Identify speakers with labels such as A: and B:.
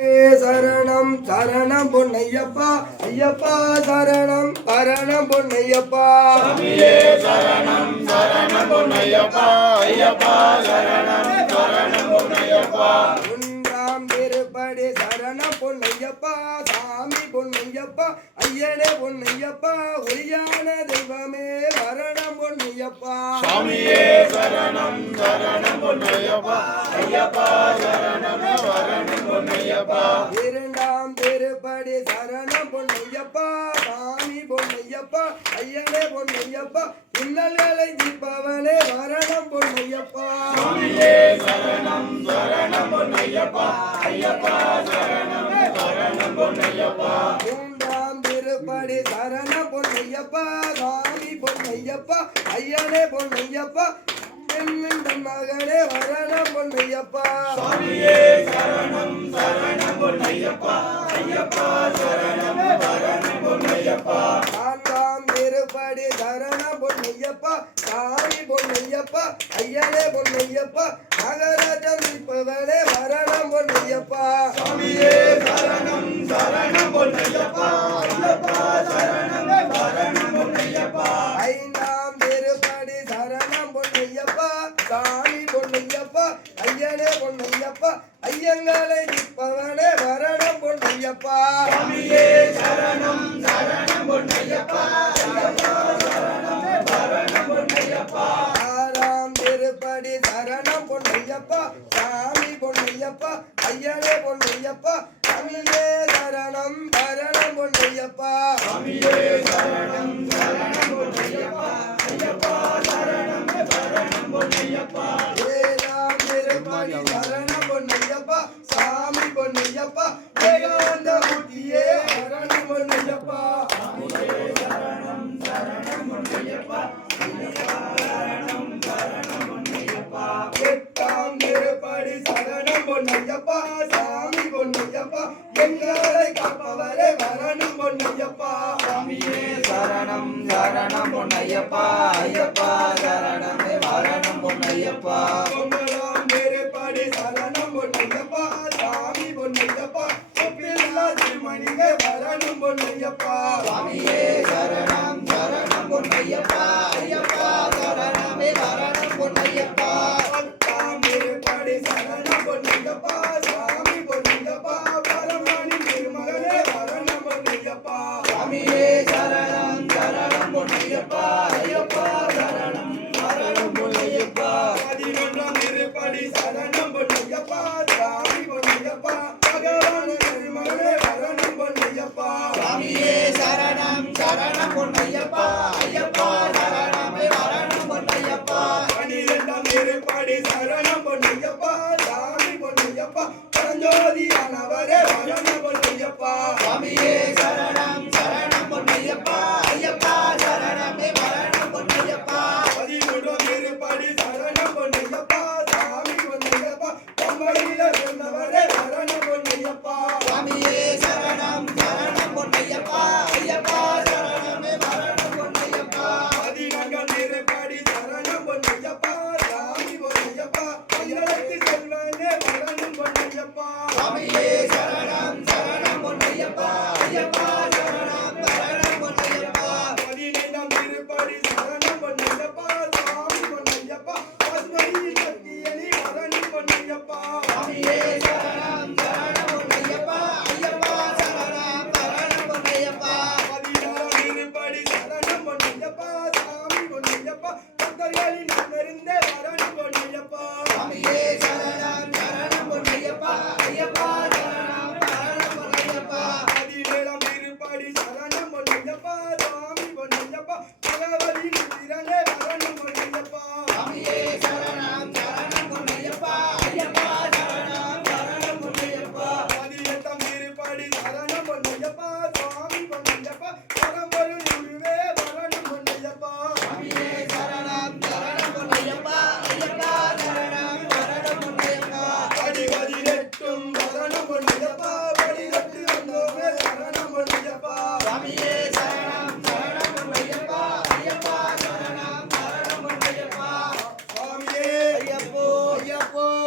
A: சரணம் சரணம் பொன்னையப்பா ஐயப்பா சரணம் சரணம் பொன்னையப்பா. ஒன்றாம் திருப்படி சரணம் பொன்னையப்பா சாமி பொன்னையப்பா ஐயனே பொன்னையப்பா ஒளியான தெய்வமே பொன்னையப்பா
B: சாமியே சரணம் சரணம் பொன்னையப்பா. ஐயப்பா சரணம் சரணம் பொன்னையப்பா.
A: இரண்டாம் திருப்படி சரணம் பொன்னையப்பா. சாமி பொன்னையப்பா ஐயனே பொன்னையப்பா. இன்னல்களை பொன்னையப்பா.
B: சாமியே சரணம் சரணம் பொன்னையப்பா. ஐயப்பா சரணம் சரணம் பொன்னையப்பா.
A: மூன்றாம் திருப்படி சரணம் பொன்னையப்பா. சாமி பொன்னையப்பா. ஐயனே பொன்னையப்பா தென்னின் தன் மகனே வரணம் பொன்னையப்பா
B: சாமியே சரணம் சரணம் பொன்னையப்பா ஐயப்பா சரணம் சரணம் பொன்னையப்பா
A: நான்காம் திருப்படி சரணம் பொன்னையப்பா சாமி பொன்னையப்பா ஐயனே பொன்னையப்பா மகராஜம் தீர்ப்பவனே வரணம் பொன்னையப்பா
B: சாமியே சரணம் சரணம் பொன்னையப்பா ஐயப்பா சரணம் சரணம். பொன்னையப்பா சாமியே சரணம் சரணம் பொன்னையப்பா. ஐயப்பா சரணம் சரணம் பொன்னையப்பா.
A: ஆறாம் திருப்படி சரணம் பொன்னையப்பா. சாமி பொன்னையப்பா ஐயனே பொன்னையப்பா. தமிழே சரணம் சரணம் பொன்னையப்பா.
B: சாமியே சரணம் சரணம் பொன்னையப்பா.
A: காப்பவரே வரணம் பொன்னையப்பா.
B: சாமியே சரணம் சரணம் பொன்னையப்பா ஐயப்பா சரணமே மரணம் பொன்னையப்பா.
A: பொன்னையப்பா
B: ஐயப்பா சரணம் மரணம் பொன்னையப்பா
A: பதினொன்றாம் திருப்படி சரணம் பொன்னையப்பா சாமி பொன்னையப்பா பகவான் வரணம் பொன்னையப்பா
B: சாமியே சரணம் சரணம் பொன்னையப்பா ஐயப்பா பொன்னையப்பா
A: பனிரெண்டாம் திருப்படி சரணம் பொன்னையப்பா சாமி பொன்னையப்பா பரஞ்சோதியானவரே பொன்னையப்பா
B: சாமியே சரணம்.